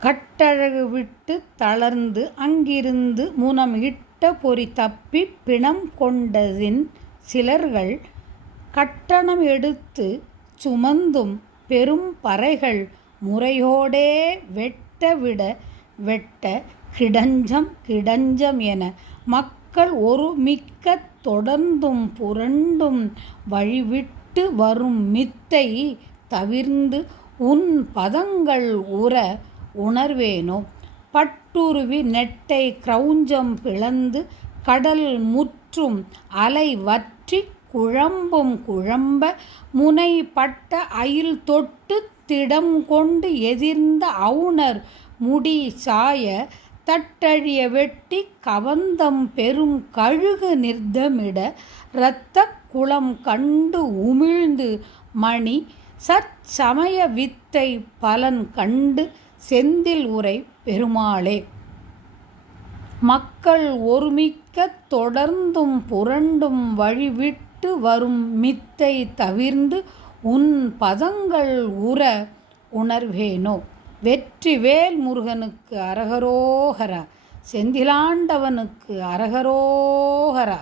கட்டழகு விட்டு தளர்ந்து அங்கிருந்து முனம் இட்ட பொறி தப்பிப் பிணம் கொண்டதின் சிலர்கள் கட்டணம் எடுத்துச் சுமந்தும் பெரும் பறைகள் முறையோடே வெட்ட விட வெட்ட கிடஞ்சம் கிடஞ்சம் என மக்கள் ஒருமிக்கத் தொடர்ந்தும் புரண்டும் வழிவிட்டு வரும் மித்தை தவிர்ந்து உன் பதங்கள் உற உணர்வேனோ. பட்டுருவி நெட்டை கிரௌஞ்சம் பிளந்து கடல் முற்றும் அலை வற்றிக் குழம்பும் குழம்ப முனை பட்ட அயில் தொட்டுத் திடம் கொண்டு எதிர்ந்த அவுணர் முடி சாய தட்டழிய வெட்டிக் கவந்தம் பெரும் கழுகு நிர்தமிட இரத்தக் குளம் கண்டு உமிழ்ந்து மணி சற்சமய வித்தை பலன் கண்டு செந்தில் உறை பெருமாளே. மக்கள் ஒருமிக்கத் தொடர்ந்தும் புரண்டும் வழிவிட்டு வரும் மித்தை தவிர்ந்து உன் பதங்கள் உற உணர்வேனோ. வெற்றிவேல் முருகனுக்கு அரகரோகரா. செந்திலாண்டவனுக்கு அரகரோகரா.